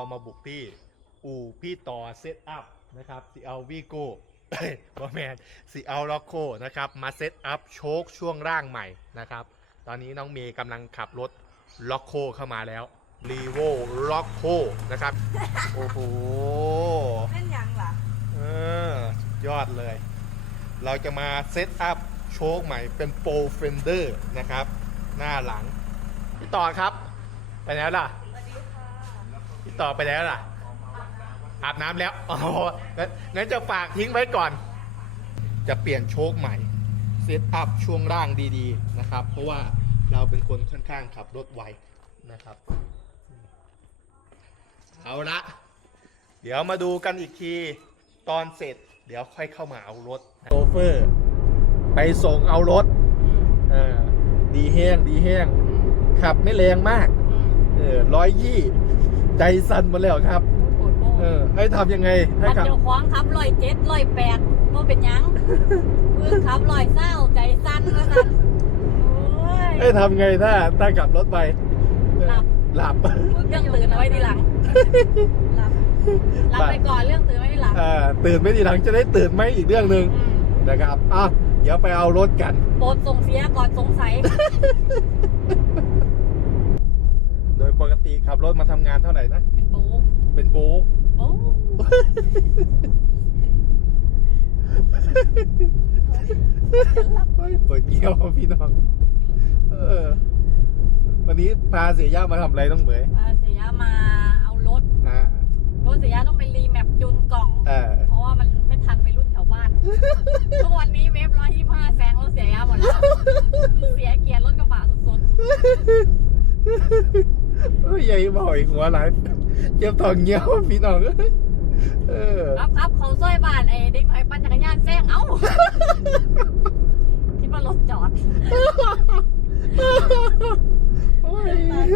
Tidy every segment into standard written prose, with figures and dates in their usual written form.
มาบุกที่อู่พี่ต่อเซตอัพนะครับสิเอาวีโก้บอแมนสิเอาล็อกโคนะครับมาเซตอัพโชคช่วงล่างใหม่นะครับตอนนี้น้องเมย์กำลังขับรถล็อกโคเข้ามาแล้วรีโวล็อกโคนะครับโอ้โหเป็นยังล่ะยอดเลย เราจะมาเซตอัพโชคใหม่เป็นโปรเฟนเดอร์นะครับหน้าหลังพี่ต่อครับไปแล้วล่ะพี่ต่อไปแล้วล่ะอาบน้ำแล้วอ๋องั้นจะฝากทิ้งไว้ก่อนจะเปลี่ยนโชคใหม่เซตอัพช่วงล่างดีๆนะครับเพราะว่าเราเป็นคนค่อนข้างขับรถไวนะครับเอาละเดี๋ยวมาดูกันอีกทีตอนเสร็จเดี๋ยวค่อยเข้ามาเอารถโชเฟอร์ไปส่งเอารถดีแห้งขับไม่แรงมาก120ใจสั่นหมดแล้วครับให้ทำยังไงให้ขับเจ้าของขับ107 108ว่าเป็นยังเพื่อนขับ120ใจสั่นก็สั่นให้ทำไงถ้าขับรถไปหลับเรื่องตื่นเอาไว้ทีหลังหลับไปก่อนเรื่องตื่นไว้ทีหลังตื่นไม่ทีหลังจะได้ตื่นไหมอีกเรื่องหนึ่งนะครับเดี๋ยวไปเอารถกันโปรดส่งเสียก่อนสงสัยโดยปกติขับรถมาทำงานเท่าไหร่นะเป็นโบ๊ะเปิดเกี่ยวพี่น้องวันนี้พาเสียย่ามาทำอะไรต้องเหมยพาเสียย่ามาเอารถเสียย่าต้องไปรีแมปจูนกล่องเพราะว่ามันไม่ทันไปรุ่นแถวบ้านทุกวันนี้เวฟ125แซงรถเสียย่าหมดแล้วเสียเกียร์รถกระบะสุดๆใหญ่บ่อยหัวไหลเจ็บท้องเงี้ยวพี่น้องครับเขาซ้อยบ้านเด็กหน่อยปั่นจักรยานแซงเอ้าคิดว่ารถจอดโอ้ย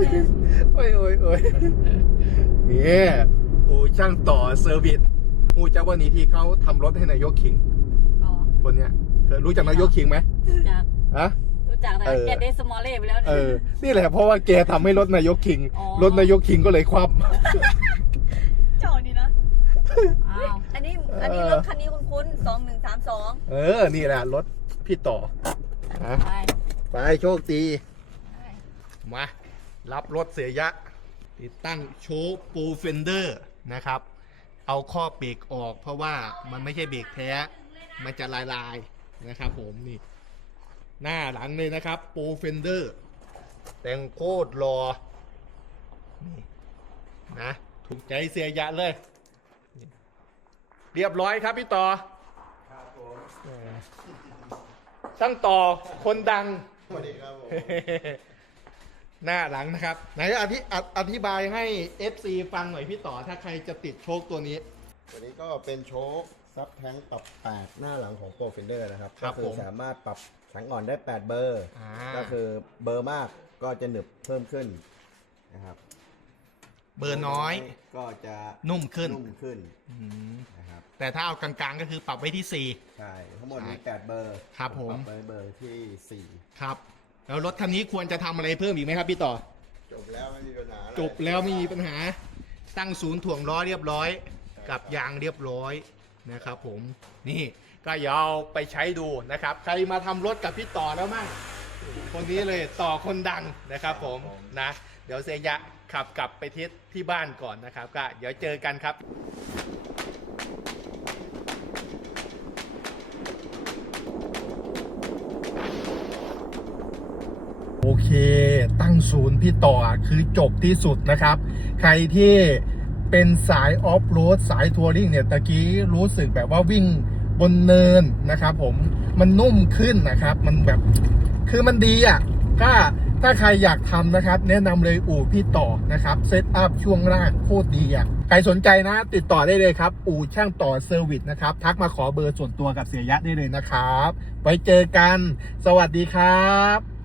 นี่อูช่างต่อเซอร์วิสอูจากวันนี้ที่เขาทำรถให้นายกคิงคนเนี้ยเคยรู้จักนายกคิงไหมรู้จักรู้จักนะแกเดสมอลเล่ไปแล้วนี่แหละเพราะว่าแกทำให้รถนายกคิงรถนายกคิงก็เลยคว่ำจอนี่นะอันนี้รถคันนี้คุ้น2132 นี่แหละรถพี่ต่อไปโชคดีมารับรถเสียยะติดตั้งโชคโปรเฟนเดอร์นะครับเอาข้อเบรกออกเพราะว่ามันไม่ใช่เบรกแท้มันจะลายนะครับผมนี่หน้าหลังเลยนะครับโปรเฟนเดอร์แต่งโคตรรอนี่นะถูกใจเสียยะเลยเรียบร้อยครับพี่ต่อครับผมช่างต่อคนดังสวัสดีครับผมหน้าหลังนะครับไหนอธิบายให้ FC ฟังหน่อยพี่ต่อถ้าใครจะติดโชคตัวนี้ก็เป็นโชคซับแท้งปรับ8หน้าหลังของโปรเฟนเดอร์นะครับก็คือสามารถปรับถังอ่อนได้8เบอร์ก็คือเบอร์มากก็จะหนึบเพิ่มขึ้นนะครับเบอร์น้อยก็จะนุ่มขึ้นนะครับแต่ถ้าเอากลางๆก็คือปรับไว้ที่4 ใช่ทั้งหมดมี8เบอร์ครับผมปรับเบอร์ที่4 ครับแล้วรถคันนี้ควรจะทำอะไรเพิ่มอีกไหมครับพี่ต่อจบแล้วไม่มีปัญหาตั้งศูนย์ถ่วงล้อเรียบร้อยกับยางเรียบร้อยนะครับผมนี่ก็อย่าเอาไปใช้ดูนะครับใครมาทำรถกับพี่ต่อแล้วมั่งคนนี้เลยต่อคนดังนะครับผมนะเดี๋ยวเซยะขับกลับไปที่บ้านก่อนนะครับก็เดี๋ยวเจอกันครับโอเคตั้งศูนย์พี่ต่อคือจบที่สุดนะครับใครที่เป็นสายออฟโรดสายทัวริงเนี่ยตะกี้รู้สึกแบบว่าวิ่งบนเนินนะครับผมมันนุ่มขึ้นนะครับมันแบบคือมันดีก็ถ้าใครอยากทำนะครับแนะนำเลยอู่พี่ต่อนะครับเซตอัพช่วงล่างโคตรดีใครสนใจนะติดต่อได้เลยครับอู่ช่างต่อเซอร์วิสนะครับทักมาขอเบอร์ส่วนตัวกับเสียยะได้เลยนะครับไว้เจอกันสวัสดีครับ